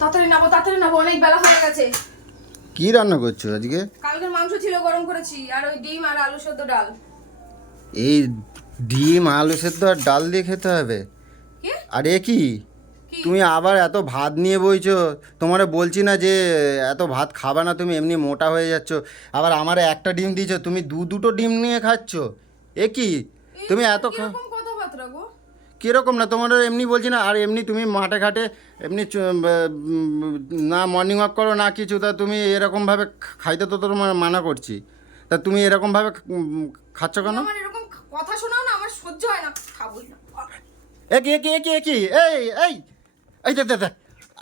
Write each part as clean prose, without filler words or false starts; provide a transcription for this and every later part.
তাড়াতাড়ি নাবো, অনেক বেলা হয়ে গেছে। কি রান্না করছো আজকে? কালকের মাংস ছিল, গরম করেছি, আর ওই ডিম আর আলু সেদ্ধ ডাল। এই ডিম আলু সেদ্ধ আর ডাল দিয়ে খেতে হবে? কি? আর এ কি, কি? তুমি আবার এত ভাত নিয়ে বইছো? তোমারে বলছি না যে এত ভাত খাবে না, তুমি এমনি মোটা হয়ে যাচ্ছ। আবার আমারে একটা ডিম দিয়েছো, তুমি দুটো ডিম নিয়ে খাচ্ছ। এ কি, তুমি এত কিরকম কথাবার্তা গো? কীরকম না, তোমার এমনি বলছি না। আর এমনি তুমি মাঠে ঘাটে এমনি না মর্নিং ওয়াক করো না কিছু, তা তুমি এরকমভাবে খাইতে তো তোমার মানা করছি। তা তুমি এরকমভাবে খাচ্ছ কেন? আমার এরকম কথা শোনাও না, আমার সহ্য হয় না, খাবোই না। একই একই একই একই এই এই এই দে দে দে।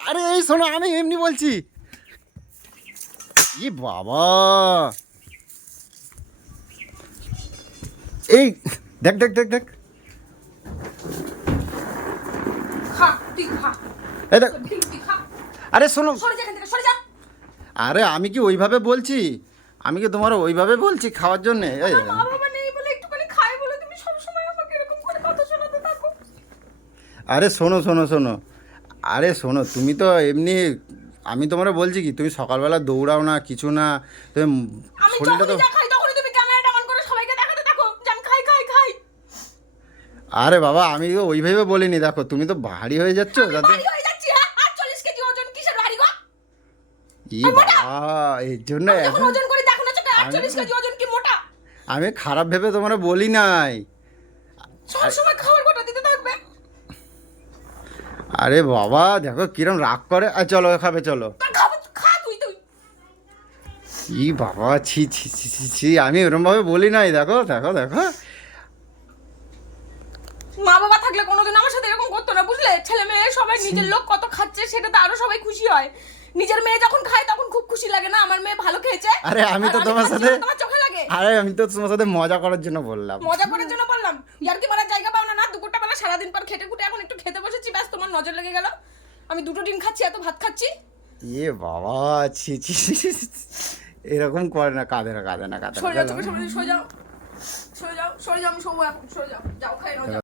আরে এই শোনো, আমি এমনি বলছি। ই বাবা, এই দেখ দেখ দেখ দেখ, খা, তুই খা। এই দেখ। তুই খা। আরে শোনো, সরে যা এখান থেকে, সরে যা। আরে আমি কি ওইভাবে বলছি? আমি কি তোমার ওইভাবে বলছি খাওয়ার জন্যে? এই আমার মা বাবা নেই বলে, একটুখানি খাই বলে তুমি সবসময় আমাকে এরকম করে কথা শোনাতে থাকো। আরে শোনো শোনো শোনো, আরে শোনো, তুমি তো এমনি, আমি তোমার বলছি কি, তুমি সকালবেলা দৌড়াও না কিছু না, তুমি আমি শরীরটা তো। যখনই যা খাই তখনই তুমি ক্যামেরাটা অন করে সবাইকে দেখাতে থাকো যে আমি খাই খাই খাই। আরে বাবা, আমি তো ওইভাবে বলিনি, দেখো তুমি তো ভারী হয়ে যাচ্ছ যাতে। ভারী হয়ে যাচ্ছি, হ্যাঁ? 48 কেজি ওজন, কিসের ভারী গো? ই বাবা, এর জন্য আমি যখন এখন ওজন করি দেখো না চোখে, 48 কেজি ওজন কি মোটা? আমি খারাপ ভেবে তোমার বলি নাই। সবসময় খাবার গোটা দিতে থাকবে। আরে বাবা দেখো কিরম রাগ করে। আর চলো খাবে, চলো। তোর খাবো, খা তুই তুই। ই বাবা, ছি ছি ছি ছি ছি, আমি এরকম ভাবে বলি নাই। দেখো দেখো দেখো, মা বাবা থাকলে কোনোদিন আমার সাথে এরকম করতো না, বুঝলে? ছেলে মেয়ে সবাই নিজের লোক কত খাচ্ছে সেটাতে আরো সবাই খুশি হয়। নিজের মেয়ে যখন খায় তখন খুব খুশি লাগে না, আমার মেয়ে ভালো খেয়েছে। আরে আমি তো আর তোমার খাচ্ছি সাথে, না, তোমার চোখে লাগে? আরে আমি তো তোমার সাথে মজা করার জন্য বললাম। মজা করার জন্য বললাম? ইয়ার কি মারার জায়গা পাও না? না, দুপুরটা বেলা সারাদিন পর খেটে খুটে এখন একটু খেতে বসেছি, ব্যাস তোমার নজর লেগে গেল। আমি দুটো ডিম খাচ্ছি, এত ভাত খাচ্ছি। এ বাবা, ছি ছি ছি ছি, ছি। এরকম করে না, কাঁদে না কাঁদে না কাঁদে সরে যাও, না। চোখের সামনে সরে যাও, সরে যাও, সরে যাও, আমি শোবো এখন, সরে যাও, যাও খাই নাও, যাও।